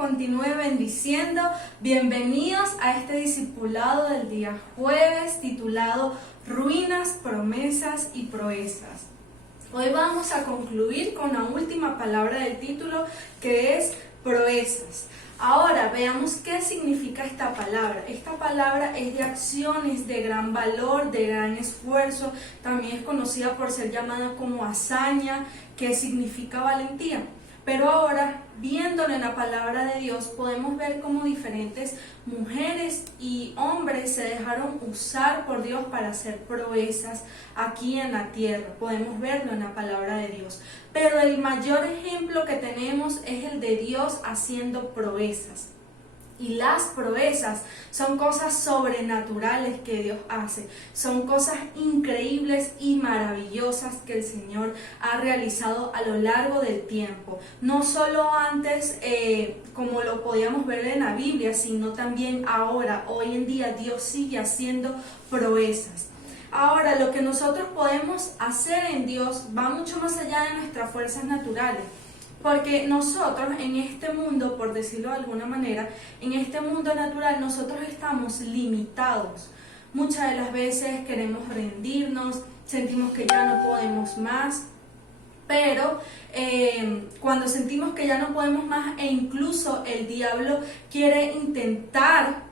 continúe bendiciendo. Bienvenidos a este discipulado del día jueves titulado Ruinas, Promesas y Proezas. Hoy vamos a concluir con la última palabra del título, que es proezas. Ahora veamos qué significa esta palabra. Esta palabra es de acciones de gran valor, de gran esfuerzo. También es conocida por ser llamada como hazaña, que significa valentía. Pero ahora, viéndolo en la palabra de Dios, podemos ver cómo diferentes mujeres y hombres se dejaron usar por Dios para hacer proezas aquí en la tierra. Podemos verlo en la palabra de Dios. Pero el mayor ejemplo que tenemos es el de Dios haciendo proezas. Y las proezas son cosas sobrenaturales que Dios hace. Son cosas increíbles y maravillosas que el Señor ha realizado a lo largo del tiempo. No solo antes, como lo podíamos ver en la Biblia, sino también ahora, hoy en día, Dios sigue haciendo proezas. Ahora, lo que nosotros podemos hacer en Dios va mucho más allá de nuestras fuerzas naturales. Porque nosotros en este mundo, por decirlo de alguna manera, en este mundo natural nosotros estamos limitados. Muchas de las veces queremos rendirnos, sentimos que ya no podemos más, pero cuando sentimos que ya no podemos más e incluso el diablo quiere intentar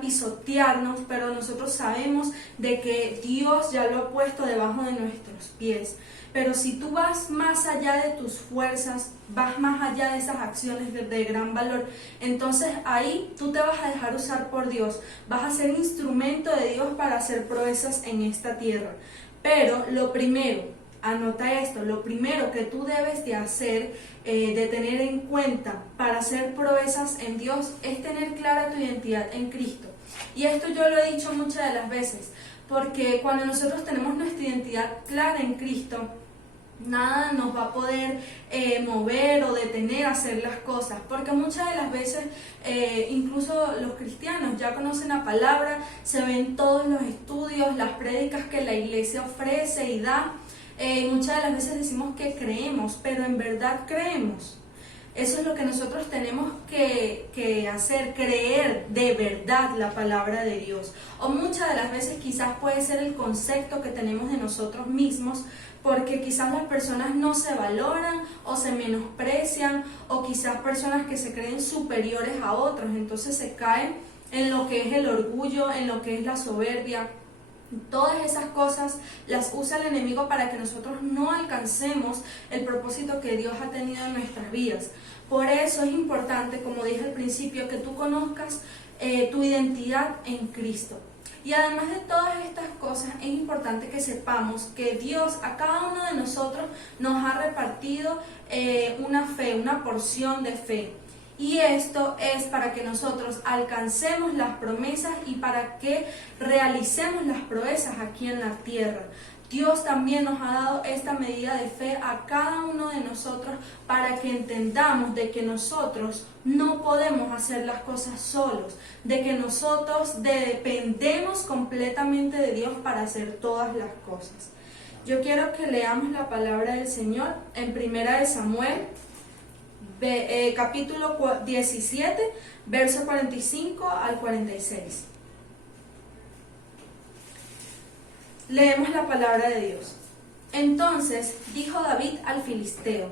pisotearnos, pero nosotros sabemos de que Dios ya lo ha puesto debajo de nuestros pies. Pero si tú vas más allá de tus fuerzas, vas más allá de esas acciones de gran valor, entonces ahí tú te vas a dejar usar por Dios, vas a ser instrumento de Dios para hacer proezas en esta tierra. Pero lo primero, anota esto, lo primero que tú debes de hacer, de tener en cuenta para hacer proezas en Dios, es tener clara tu identidad en Cristo. Y esto yo lo he dicho muchas de las veces, porque cuando nosotros tenemos nuestra identidad clara en Cristo, nada nos va a poder mover o detener a hacer las cosas, porque muchas de las veces incluso los cristianos ya conocen la palabra, se ven todos los estudios, las prédicas que la iglesia ofrece y da. Muchas de las veces decimos que creemos, pero en verdad creemos. Eso es lo que nosotros tenemos que hacer, creer de verdad la palabra de Dios. O muchas de las veces quizás puede ser el concepto que tenemos de nosotros mismos, porque quizás las personas no se valoran o se menosprecian, o quizás personas que se creen superiores a otros, entonces se caen en lo que es el orgullo, en lo que es la soberbia. Todas esas cosas las usa el enemigo para que nosotros no alcancemos el propósito que Dios ha tenido en nuestras vidas. Por eso es importante, como dije al principio, que tú conozcas tu identidad en Cristo. Y además de todas estas cosas, es importante que sepamos que Dios a cada uno de nosotros nos ha repartido una fe, una porción de fe. Y esto es para que nosotros alcancemos las promesas y para que realicemos las proezas aquí en la tierra. Dios también nos ha dado esta medida de fe a cada uno de nosotros para que entendamos de que nosotros no podemos hacer las cosas solos, de que nosotros dependemos completamente de Dios para hacer todas las cosas. Yo quiero que leamos la palabra del Señor en 1 Samuel, capítulo 17, verso 45 al 46. Leemos la palabra de Dios. Entonces dijo David al filisteo: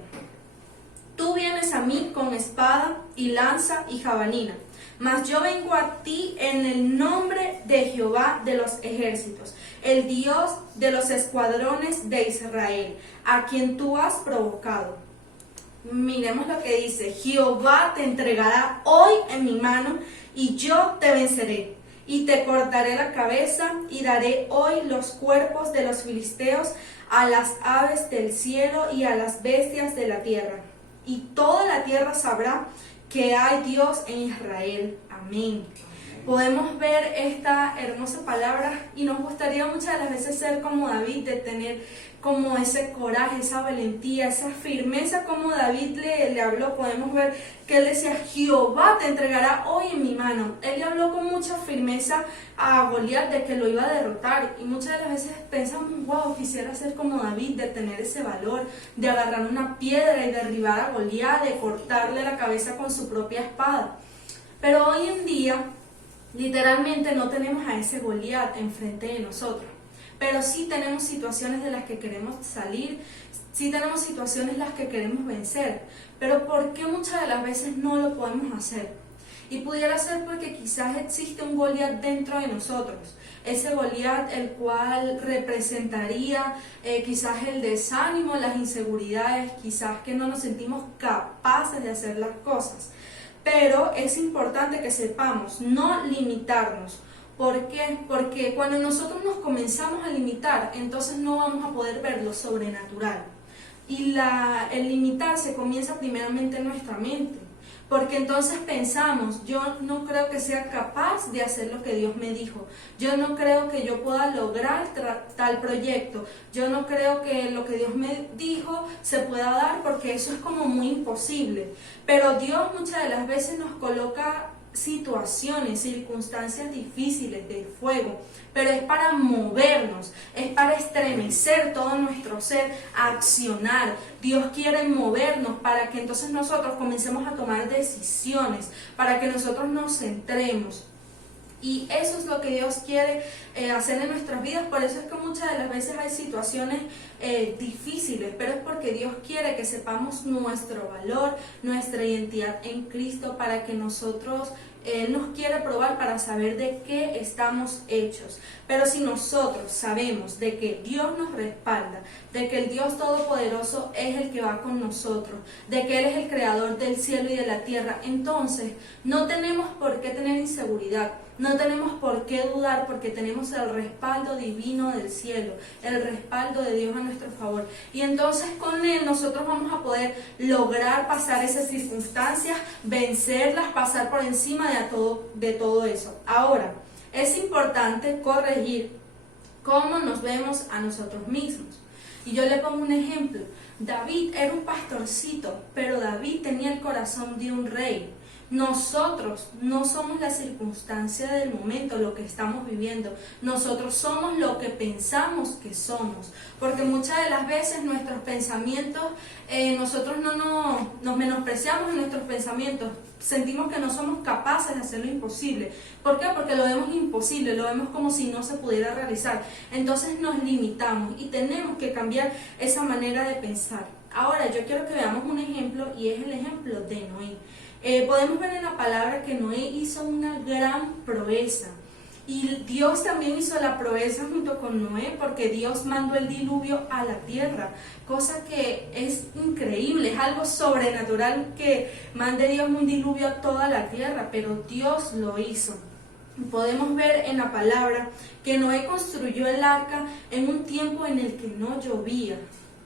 Tú vienes a mí con espada y lanza y jabalina, mas yo vengo a ti en el nombre de Jehová de los ejércitos, el Dios de los escuadrones de Israel, a quien tú has provocado. Miremos lo que dice: Jehová te entregará hoy en mi mano, y yo te venceré, y te cortaré la cabeza, y daré hoy los cuerpos de los filisteos a las aves del cielo y a las bestias de la tierra. Y toda la tierra sabrá que hay Dios en Israel. Amén. podemos ver esta hermosa palabra y nos gustaría muchas de las veces ser como David, de tener como ese coraje, esa valentía, esa firmeza, como David le habló. Podemos ver que él decía: Jehová te entregará hoy en mi mano. Él le habló con mucha firmeza a Goliat de que lo iba a derrotar, y muchas de las veces pensamos: wow, quisiera ser como David, de tener ese valor, de agarrar una piedra y derribar a Goliat, de cortarle la cabeza con su propia espada. Pero hoy en día literalmente no tenemos a ese Goliat enfrente de nosotros, pero sí tenemos situaciones de las que queremos salir, sí tenemos situaciones en las que queremos vencer, pero ¿por qué muchas de las veces no lo podemos hacer? Y pudiera ser porque quizás existe un Goliat dentro de nosotros, ese Goliat el cual representaría quizás el desánimo, las inseguridades, quizás que no nos sentimos capaces de hacer las cosas. Pero es importante que sepamos no limitarnos. ¿Por qué? Porque cuando nosotros nos comenzamos a limitar, entonces no vamos a poder ver lo sobrenatural. Y el limitarse comienza primeramente en nuestra mente. Porque entonces pensamos: yo no creo que sea capaz de hacer lo que Dios me dijo, yo no creo que yo pueda lograr tal proyecto, yo no creo que lo que Dios me dijo se pueda dar, porque eso es como muy imposible. Pero Dios muchas de las veces nos coloca situaciones, circunstancias difíciles de fuego, pero es para movernos, es para estremecer todo nuestro ser, a accionar. Dios quiere movernos para que entonces nosotros comencemos a tomar decisiones, para que nosotros nos centremos. Y eso es lo que Dios quiere hacer en nuestras vidas. Por eso es que muchas de las veces hay situaciones difíciles, pero es porque Dios quiere que sepamos nuestro valor, nuestra identidad en Cristo, para que nosotros, Él nos quiere probar para saber de qué estamos hechos. Pero si nosotros sabemos de que Dios nos respalda, de que el Dios Todopoderoso es el que va con nosotros, de que Él es el creador del cielo y de la tierra, entonces no tenemos por qué tener inseguridad. No tenemos por qué dudar, porque tenemos el respaldo divino del cielo, el respaldo de Dios a nuestro favor. Y entonces con Él nosotros vamos a poder lograr pasar esas circunstancias, vencerlas, pasar por encima de todo eso. Ahora, es importante corregir cómo nos vemos a nosotros mismos. Y yo le pongo un ejemplo. David era un pastorcito, pero David tenía el corazón de un rey. Nosotros no somos la circunstancia del momento, lo que estamos viviendo. Nosotros somos lo que pensamos que somos. Porque muchas de las veces nuestros pensamientos, nosotros no nos menospreciamos en nuestros pensamientos. Sentimos que no somos capaces de hacer lo imposible. ¿Por qué? Porque lo vemos imposible, lo vemos como si no se pudiera realizar. Entonces nos limitamos y tenemos que cambiar esa manera de pensar. Ahora yo quiero que veamos un ejemplo, y es el ejemplo de Noé. Podemos ver en la palabra que Noé hizo una gran proeza, y Dios también hizo la proeza junto con Noé, porque Dios mandó el diluvio a la tierra, cosa que es increíble, es algo sobrenatural que mande Dios un diluvio a toda la tierra, pero Dios lo hizo. Podemos ver en la palabra que Noé construyó el arca en un tiempo en el que no llovía,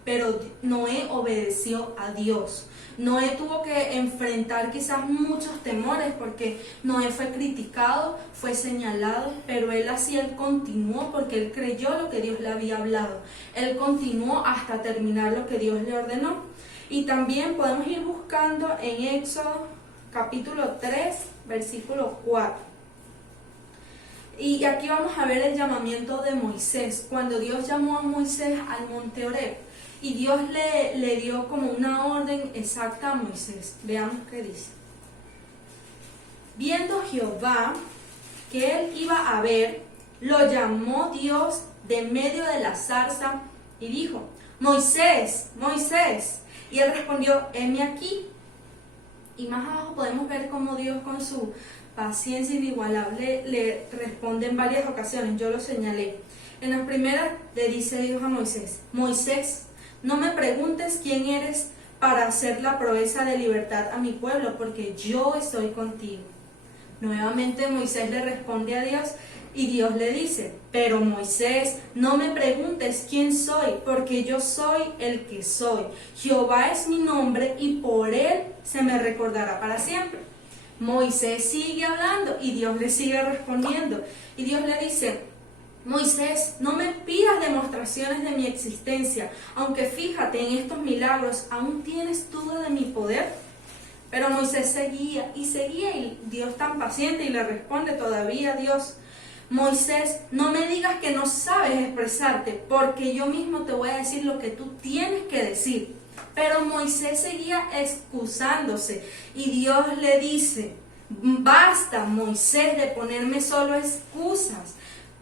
pero Noé obedeció a Dios. Noé tuvo que enfrentar quizás muchos temores, porque Noé fue criticado, fue señalado, pero él continuó, porque él creyó lo que Dios le había hablado. Él continuó hasta terminar lo que Dios le ordenó. Y también podemos ir buscando en Éxodo capítulo 3, versículo 4. Y aquí vamos a ver el llamamiento de Moisés, cuando Dios llamó a Moisés al monte Horeb. Y Dios le dio como una orden exacta a Moisés. Veamos qué dice. Viendo Jehová que él iba a ver, lo llamó Dios de medio de la zarza y dijo: Moisés, Moisés. Y él respondió: heme aquí. Y más abajo podemos ver cómo Dios, con su paciencia inigualable, le responde en varias ocasiones. Yo lo señalé. En la primera le dice Dios a Moisés: Moisés, no me preguntes quién eres para hacer la proeza de libertad a mi pueblo, porque yo estoy contigo. Nuevamente Moisés le responde a Dios, y Dios le dice: pero Moisés, no me preguntes quién soy, porque yo soy el que soy. Jehová es mi nombre, y por él se me recordará para siempre. Moisés sigue hablando y Dios le sigue respondiendo. Y Dios le dice: Moisés, no me pidas demostraciones de mi existencia, aunque fíjate en estos milagros, ¿aún tienes duda de mi poder? Pero Moisés seguía y Dios tan paciente y le responde todavía a Dios: Moisés, no me digas que no sabes expresarte, porque yo mismo te voy a decir lo que tú tienes que decir. Pero Moisés seguía excusándose y Dios le dice: basta, Moisés, de ponerme solo excusas.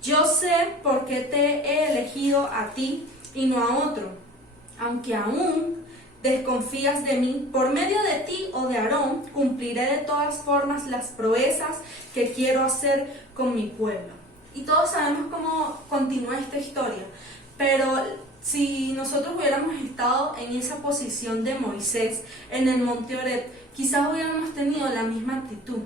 Yo sé por qué te he elegido a ti y no a otro. Aunque aún desconfías de mí, por medio de ti o de Aarón, cumpliré de todas formas las proezas que quiero hacer con mi pueblo. Y todos sabemos cómo continúa esta historia, pero si nosotros hubiéramos estado en esa posición de Moisés en el monte Horeb, quizás hubiéramos tenido la misma actitud.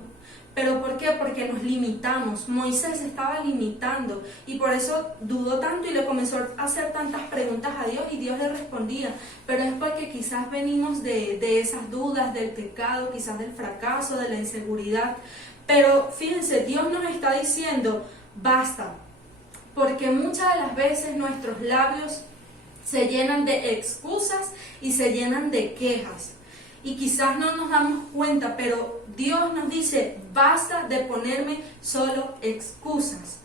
¿Pero por qué? Porque nos limitamos. Moisés estaba limitando y por eso dudó tanto y le comenzó a hacer tantas preguntas a Dios y Dios le respondía. Pero es porque quizás venimos de esas dudas, del pecado, quizás del fracaso, de la inseguridad. Pero fíjense, Dios nos está diciendo: basta, porque muchas de las veces nuestros labios se llenan de excusas y se llenan de quejas. Y quizás no nos damos cuenta, pero Dios nos dice: basta de ponerme solo excusas.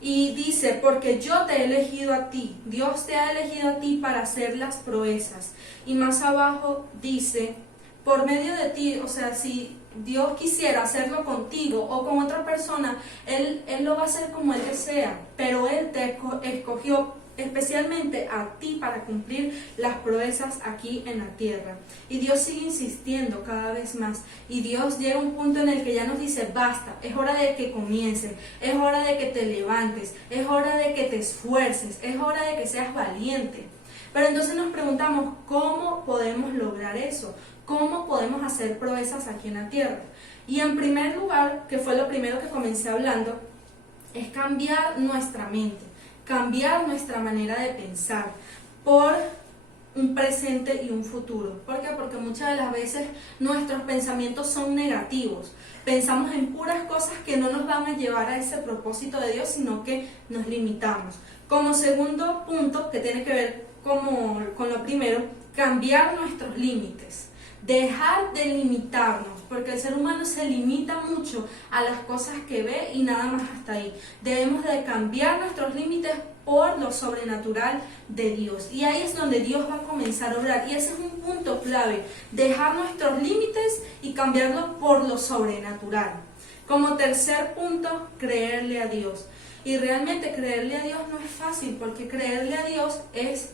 Y dice: porque yo te he elegido a ti, Dios te ha elegido a ti para hacer las proezas. Y más abajo dice: por medio de ti, o sea, si Dios quisiera hacerlo contigo o con otra persona, Él lo va a hacer como Él desea, pero Él te escogió especialmente a ti para cumplir las proezas aquí en la tierra. Y Dios sigue insistiendo cada vez más, y Dios llega a un punto en el que ya nos dice: basta, es hora de que comiences, es hora de que te levantes, es hora de que te esfuerces, es hora de que seas valiente. Pero entonces nos preguntamos: ¿cómo podemos lograr eso? ¿Cómo podemos hacer proezas aquí en la tierra? Y en primer lugar, que fue lo primero que comencé hablando, es cambiar nuestra mente, cambiar nuestra manera de pensar por un presente y un futuro. ¿Por qué? Porque muchas de las veces nuestros pensamientos son negativos. Pensamos en puras cosas que no nos van a llevar a ese propósito de Dios, sino que nos limitamos. Como segundo punto, que tiene que ver con lo primero, cambiar nuestros límites. Dejar de limitarnos, porque el ser humano se limita mucho a las cosas que ve y nada más hasta ahí. Debemos de cambiar nuestros límites por lo sobrenatural de Dios. Y ahí es donde Dios va a comenzar a obrar. Y ese es un punto clave: dejar nuestros límites y cambiarlos por lo sobrenatural. Como tercer punto, creerle a Dios. Y realmente creerle a Dios no es fácil, porque creerle a Dios es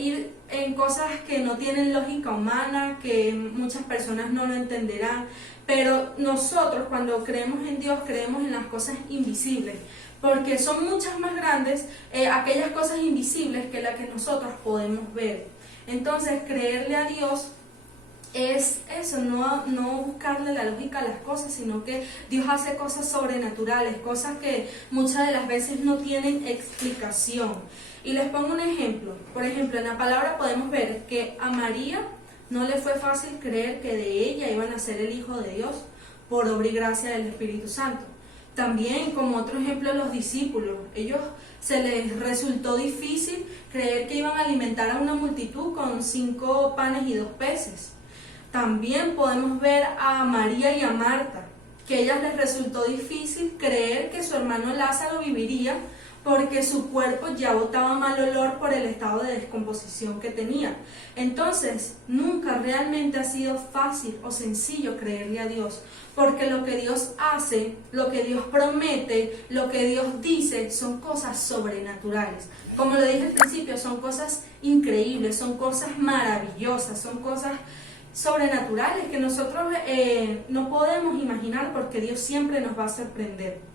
ir en cosas que no tienen lógica humana, que muchas personas no lo entenderán, pero nosotros cuando creemos en Dios creemos en las cosas invisibles, porque son muchas más grandes aquellas cosas invisibles que las que nosotros podemos ver. Entonces creerle a Dios es eso, no buscarle la lógica a las cosas, sino que Dios hace cosas sobrenaturales, cosas que muchas de las veces no tienen explicación. Y les pongo un ejemplo. Por ejemplo, en la palabra podemos ver que a María no le fue fácil creer que de ella iba a nacer el Hijo de Dios por obra y gracia del Espíritu Santo. También, como otro ejemplo, los discípulos. Ellos se les resultó difícil creer que iban a alimentar a una multitud con 5 panes y 2 peces. También podemos ver a María y a Marta, que a ellas les resultó difícil creer que su hermano Lázaro viviría, porque su cuerpo ya botaba mal olor por el estado de descomposición que tenía. Entonces, nunca realmente ha sido fácil o sencillo creerle a Dios, porque lo que Dios hace, lo que Dios promete, lo que Dios dice, son cosas sobrenaturales. Como lo dije al principio, son cosas increíbles, son cosas maravillosas, son cosas sobrenaturales que nosotros no podemos imaginar, porque Dios siempre nos va a sorprender.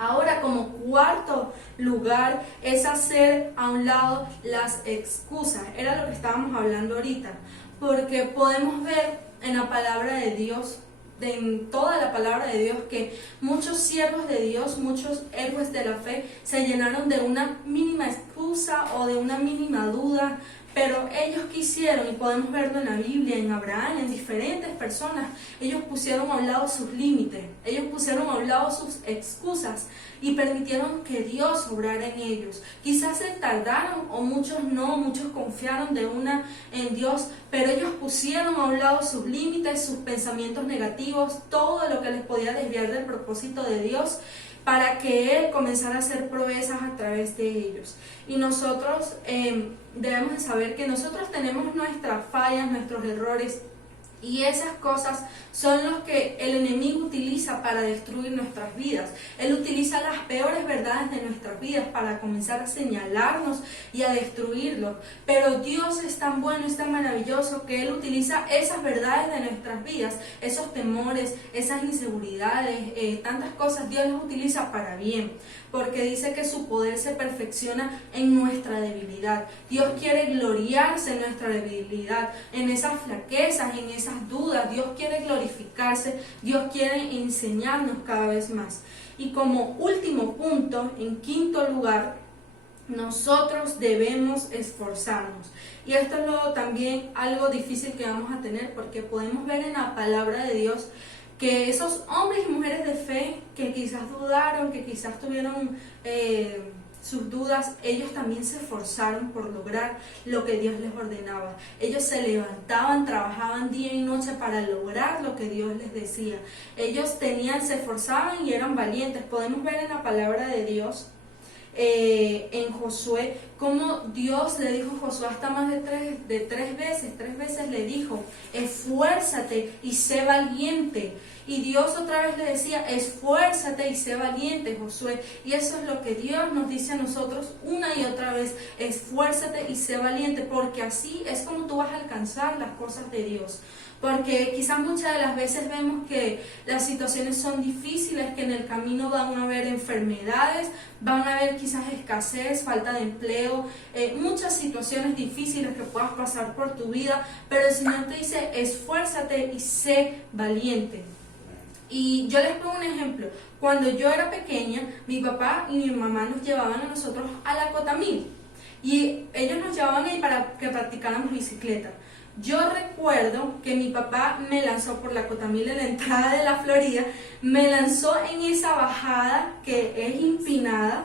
Ahora, como cuarto lugar, es hacer a un lado las excusas. Era lo que estábamos hablando ahorita, porque podemos ver en la palabra de Dios, en toda la palabra de Dios, que muchos siervos de Dios, muchos héroes de la fe, se llenaron de una mínima excusa o de una mínima duda, pero ellos quisieron, y podemos verlo en la Biblia, en Abraham, en diferentes personas, ellos pusieron a un lado sus límites, ellos pusieron a un lado sus excusas y permitieron que Dios obrara en ellos. Quizás se tardaron, o muchos no, muchos confiaron de una en Dios, pero ellos pusieron a un lado sus límites, sus pensamientos negativos, todo lo que les podía desviar del propósito de Dios, para que Él comenzara a hacer proezas a través de ellos. Y nosotros debemos de saber que nosotros tenemos nuestras fallas, nuestros errores, y esas cosas son los que el enemigo utiliza para destruir nuestras vidas. Él utiliza las peores verdades de nuestras vidas para comenzar a señalarnos y a destruirlos. Pero Dios es tan bueno, es tan maravilloso, que Él utiliza esas verdades de nuestras vidas, esos temores, esas inseguridades, tantas cosas, Dios los utiliza para bien. Porque dice que su poder se perfecciona en nuestra debilidad. Dios quiere gloriarse en nuestra debilidad, en esas flaquezas, en esas dudas. Dios quiere glorificarse, Dios quiere enseñarnos cada vez más. Y como último punto, en quinto lugar, nosotros debemos esforzarnos. Y esto es también algo difícil que vamos a tener, porque podemos ver en la palabra de Dios que esos hombres y mujeres de fe que quizás dudaron, que quizás tuvieron sus dudas, ellos también se esforzaron por lograr lo que Dios les ordenaba. Ellos se levantaban, trabajaban día y noche para lograr lo que Dios les decía. Ellos se esforzaban y eran valientes. Podemos ver en la palabra de Dios, en Josué, como Dios le dijo a Josué hasta más de tres veces le dijo: esfuérzate y sé valiente. Y Dios otra vez le decía: esfuérzate y sé valiente, Josué. Y eso es lo que Dios nos dice a nosotros una y otra vez: esfuérzate y sé valiente, porque así es como tú vas a alcanzar las cosas de Dios. Porque quizás muchas de las veces vemos que las situaciones son difíciles, que en el camino van a haber enfermedades, van a haber quizás escasez, falta de empleo, muchas situaciones difíciles que puedas pasar por tu vida, pero el Señor te dice: esfuérzate y sé valiente. Y yo les pongo un ejemplo. Cuando yo era pequeña, mi papá y mi mamá nos llevaban a nosotros a la Cotamil, y ellos nos llevaban ahí para que practicáramos bicicleta. Yo recuerdo que mi papá me lanzó por la Cotamil en la entrada de la Florida, me lanzó en esa bajada que es empinada,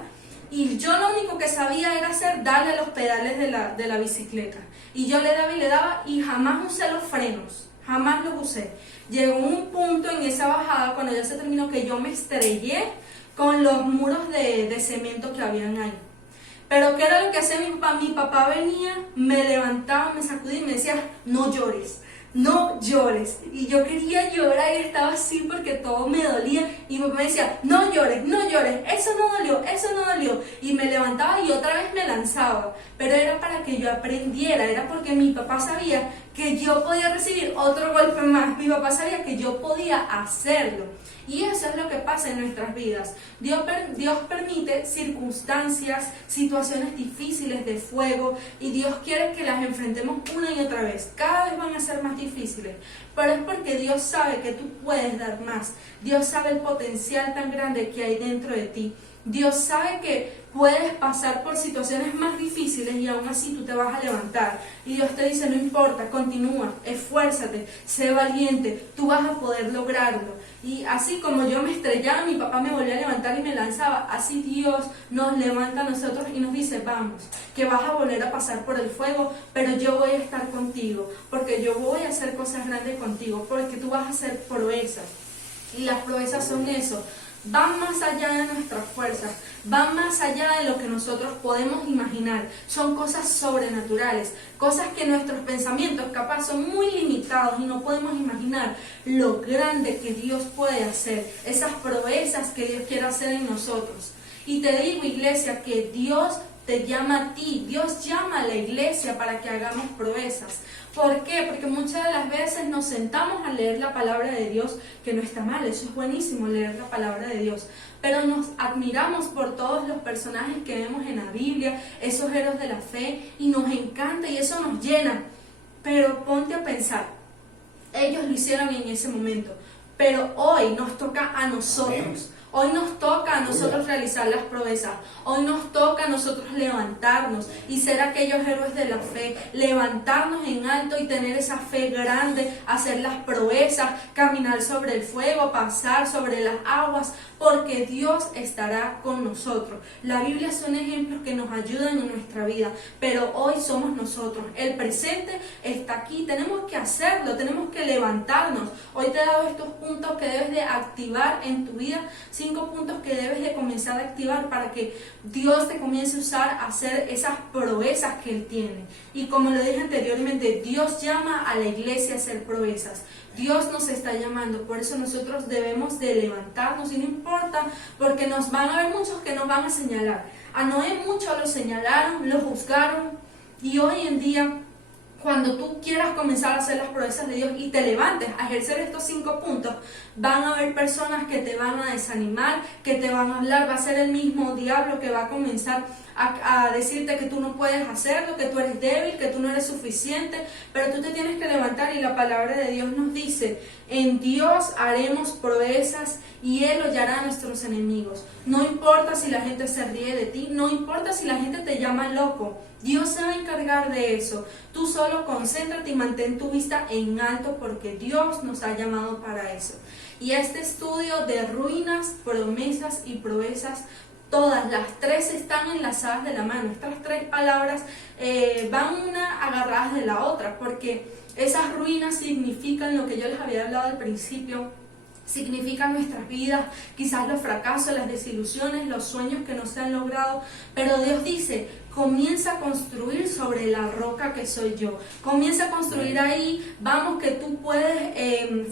y yo lo único que sabía era darle los pedales de la bicicleta. Y yo le daba y jamás usé los frenos, jamás los usé. Llegó un punto en esa bajada, cuando ya se terminó, que yo me estrellé con los muros de cemento que habían ahí. Pero ¿qué era lo que hacía mi papá? Mi papá venía, me levantaba, me sacudía y me decía: no llores, no llores. Y yo quería llorar y estaba así porque todo me dolía. Y mi papá me decía: no llores, no llores, eso no dolió, eso no dolió. Y me levantaba y otra vez me lanzaba. Pero era para que yo aprendiera, era porque mi papá sabía que yo podía recibir otro golpe más. Mi papá sabía que yo podía hacerlo. Y eso es lo que pasa en nuestras vidas. Dios permite circunstancias, situaciones difíciles de fuego, y Dios quiere que las enfrentemos una y otra vez. Cada vez van a ser más difíciles, pero es porque Dios sabe que tú puedes dar más. Dios sabe el potencial tan grande que hay dentro de ti. Dios sabe que puedes pasar por situaciones más difíciles y aún así tú te vas a levantar. Y Dios te dice: no importa, continúa, esfuérzate, sé valiente, tú vas a poder lograrlo. Y así como yo me estrellaba, mi papá me volvía a levantar y me lanzaba, así Dios nos levanta a nosotros y nos dice: vamos, que vas a volver a pasar por el fuego, pero yo voy a estar contigo, porque yo voy a hacer cosas grandes contigo, porque tú vas a hacer proezas. Y las proezas son eso. Van más allá de nuestras fuerzas, van más allá de lo que nosotros podemos imaginar. Son cosas sobrenaturales, cosas que nuestros pensamientos capaz son muy limitados y no podemos imaginar lo grande que Dios puede hacer, esas proezas que Dios quiere hacer en nosotros. Y te digo, iglesia, que Dios te llama a ti, Dios llama a la iglesia para que hagamos proezas. ¿Por qué? Porque muchas de las veces nos sentamos a leer la palabra de Dios, que no está mal, eso es buenísimo, leer la palabra de Dios, pero nos admiramos por todos los personajes que vemos en la Biblia, esos héroes de la fe, y nos encanta y eso nos llena. Pero ponte a pensar, ellos lo hicieron en ese momento, pero hoy nos toca a nosotros. Hoy nos toca a nosotros realizar las proezas. Hoy nos toca a nosotros levantarnos y ser aquellos héroes de la fe. Levantarnos en alto y tener esa fe grande, hacer las proezas, caminar sobre el fuego, pasar sobre las aguas, porque Dios estará con nosotros. La Biblia son ejemplos que nos ayudan en nuestra vida, pero hoy somos nosotros. El presente está aquí, tenemos que hacerlo, tenemos que levantarnos. Hoy te he dado estos puntos que debes de activar en tu vida, 5 puntos que debes de comenzar a activar para que Dios te comience a usar a hacer esas proezas que Él tiene. Y como lo dije anteriormente, Dios llama a la iglesia a hacer proezas. Dios nos está llamando, por eso nosotros debemos de levantarnos y no importa, porque nos van a haber muchos que nos van a señalar. A Noé muchos lo señalaron, lo juzgaron, y hoy en día, cuando tú quieras comenzar a hacer las proezas de Dios y te levantes a ejercer estos 5 puntos, van a haber personas que te van a desanimar, que te van a hablar, va a ser el mismo diablo que va a comenzar a decirte que tú no puedes hacerlo, que tú eres débil, que tú no eres suficiente, pero tú te tienes que levantar y la palabra de Dios nos dice, en Dios haremos proezas y Él hollará a nuestros enemigos. No importa si la gente se ríe de ti, no importa si la gente te llama loco, Dios se va a encargar de eso. Tú solo concéntrate y mantén tu vista en alto porque Dios nos ha llamado para eso. Y este estudio de ruinas, promesas y proezas, todas las 3 están enlazadas de la mano. Estas 3 palabras van una agarradas de la otra, porque esas ruinas significan lo que yo les había hablado al principio, significan nuestras vidas, quizás los fracasos, las desilusiones, los sueños que no se han logrado, pero Dios dice, comienza a construir sobre la roca que soy yo. Comienza a construir ahí, vamos, que tú puedes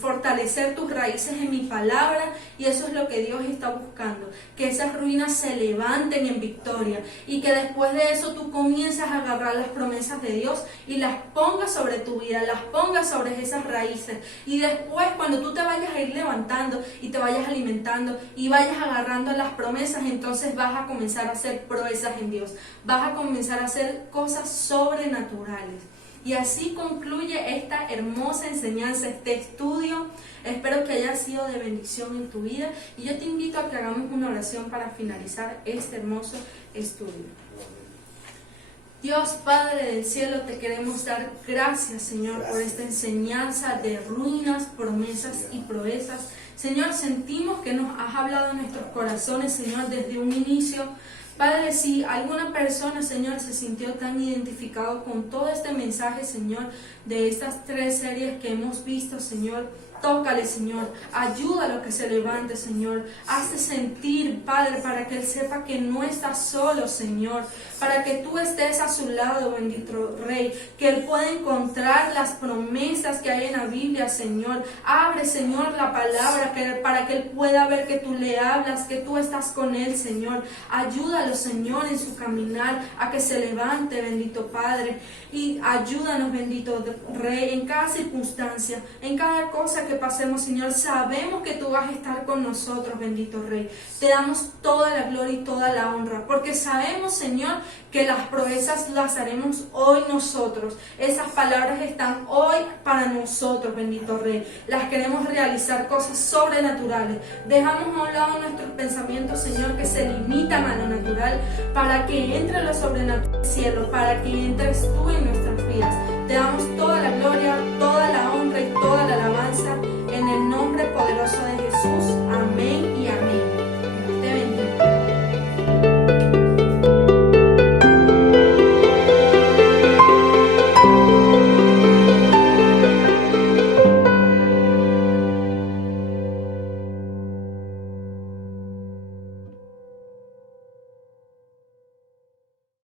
fortalecer tus raíces en mi palabra, y eso es lo que Dios está buscando, que esas ruinas se levanten en victoria y que después de eso tú comienzas a agarrar las promesas de Dios y las pongas sobre tu vida, las pongas sobre esas raíces, y después cuando tú te vayas a ir levantando y te vayas alimentando y vayas agarrando las promesas, entonces vas a comenzar a hacer proezas en Dios, vas a comenzar a hacer cosas sobrenaturales. Y así concluye esta hermosa enseñanza, este estudio. Espero que haya sido de bendición en tu vida y yo te invito a que hagamos una oración para finalizar este hermoso estudio. Dios Padre del cielo, te queremos dar gracias, Señor, por esta enseñanza de ruinas, promesas y proezas. Señor, sentimos que nos has hablado en nuestros corazones, Señor, desde un inicio. Padre, si alguna persona, Señor, se sintió tan identificado con todo este mensaje, Señor, de estas 3 series que hemos visto, Señor, tócale, Señor, ayúdalo a que se levante, Señor, hazte sentir, Padre, para que él sepa que no está solo, Señor, para que tú estés a su lado, bendito Rey, que él pueda encontrar las promesas que hay en la Biblia, Señor. Abre, Señor, la palabra para que él pueda ver que tú le hablas, que tú estás con él, Señor. Ayúdalo, Señor, en su caminar, a que se levante, bendito Padre, y ayúdanos, bendito Rey, en cada circunstancia, en cada cosa que pasemos, Señor. Sabemos que tú vas a estar con nosotros, bendito Rey. Te damos toda la gloria y toda la honra, porque sabemos, Señor, que las proezas las haremos hoy nosotros. Esas palabras están hoy para nosotros, bendito Rey. Las queremos realizar, cosas sobrenaturales. Dejamos a un lado nuestros pensamientos, Señor, que se limitan a lo natural, para que entre lo sobrenatural del cielo, para que entres tú en nuestras vidas. Te damos toda la gloria, toda la honra y toda la